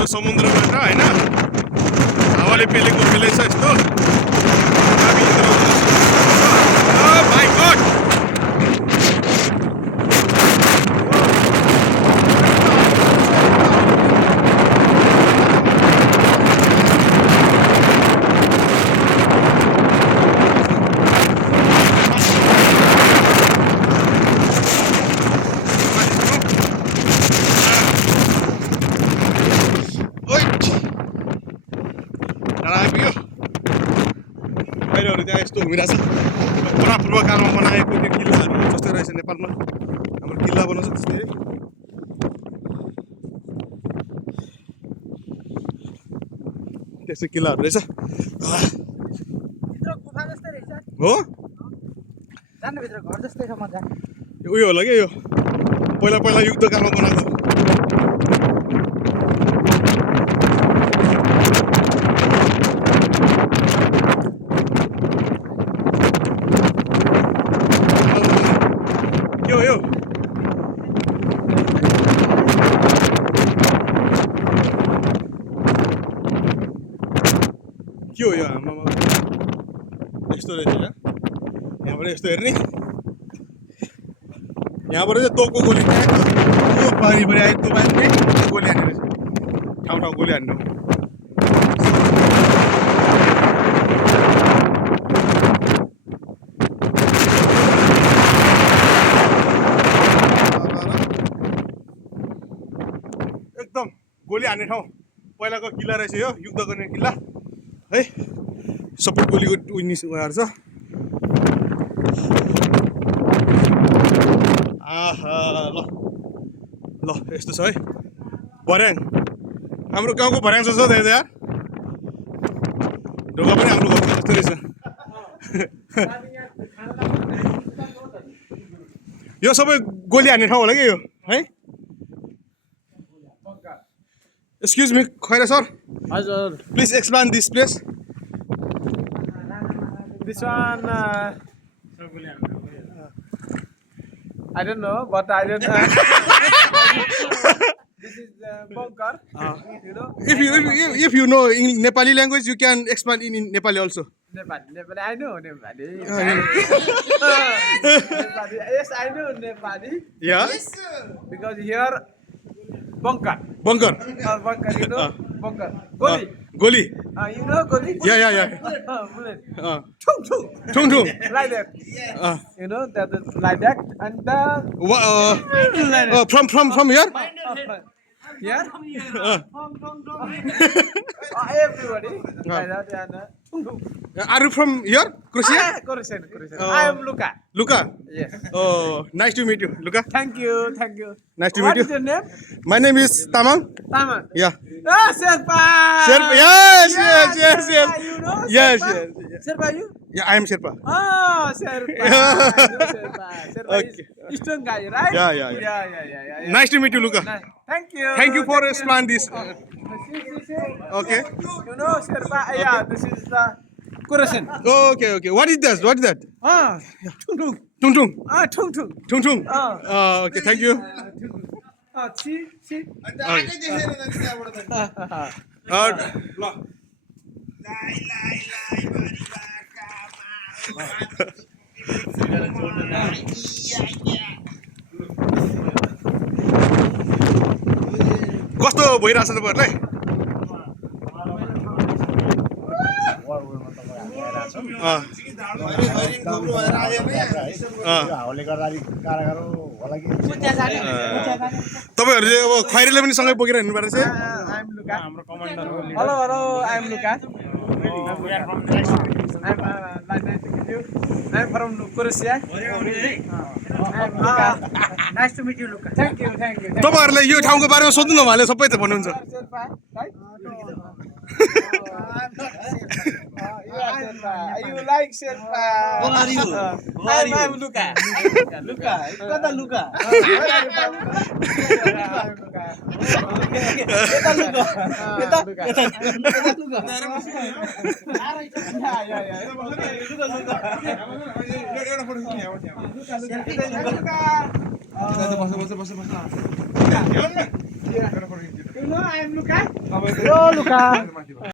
यो समुद्रबाट हैन हावाले पेलेको फिलै छ यस्तो माई गॉड यस्तो घुमिरहेछ पूर्वकालमा बनाएको त्यो किल्लाहरू जस्तै रहेछ नेपालमा हाम्रो किल्ला बनाउँछ त्यस्तै त्यस्तो किल्लाहरू रहेछ हो उयो होला क्या यो पहिला पहिला युद्धकालमा बनाएको के हो यो आमामा यस्तो रहेछ यहाँबाट यस्तो हेर्ने यहाँबाट चाहिँ तोपको गोली त्यो पारिपरि आयो त्यो बाँध्ने गोली हान्ने रहेछ ठाउँ ठाउँ गोली हान्नु एकदम गोली हान्ने ठाउँ पहिलाको किल्ला रहेछ यो युद्ध गर्ने किल्ला है सबै गोलीको उयोहरू छ आहा ल ल यस्तो छ है भर्याङ हाम्रो गाउँको भर्याङ छ दाइ यार ढोका पनि हाम्रो घरको जस्तो रहेछ यो सबै गोली हान्ने ठाउँ होला कि यो है Excuse me, Khaira sir. Hi sir. Please explain this place. This one, I don't know, but I don't know. This is bunker. You know. If you know in Nepali language, you can explain in Nepali also. Nepali. I know Nepali. Nepali. Yes, I know Nepali. Yeah. Yes. Because here. Bunker. Bunker. Bunker, you know? Bunker. Goli. Goli. You know Goli? Yeah. Bullet. Tung. Like that. You know, that is like that. And from here? Here? Everybody. Like that. And, are you from here? Croatia? Croatian. I am Luka. Luka? Yes. Oh, nice to meet you, Luka. Thank you. Nice to meet you. What is your name? My name is Tamang. Tamang. Yeah. Sherpa. Sherpa. Yes. You know Yes. Sherpa, you? Yeah, I am Sherpa. Sherpa. I know Sherpa. Sherpa Okay. is strong guy, right? Yeah. Nice to meet you, Luka. Thank you. Thank you for explaining this. See. Okay. You know Sherpa? Yeah, this is the Croatian. Okay. What is that? Tung. Tung. Tung. Okay, thank you. See. कस्तो भइरहेछ तपाईहरुलाई तपाईहरु चाहिँ अब खैरेले पनि सँगै बोकेर हिँड्नु पर्छ हाम्रो कमान्डर हो हेलो आई एम लुका I'm from Croatia. Nice to meet you, Luka. Thank you. तपाईहरुले यो ठाउँको बारेमा सोध्नु न भने सबै त भन्नुहुन्छ You like Sherpa? Who are you? I'm Luka. Luka. Kata Luka. यो लुका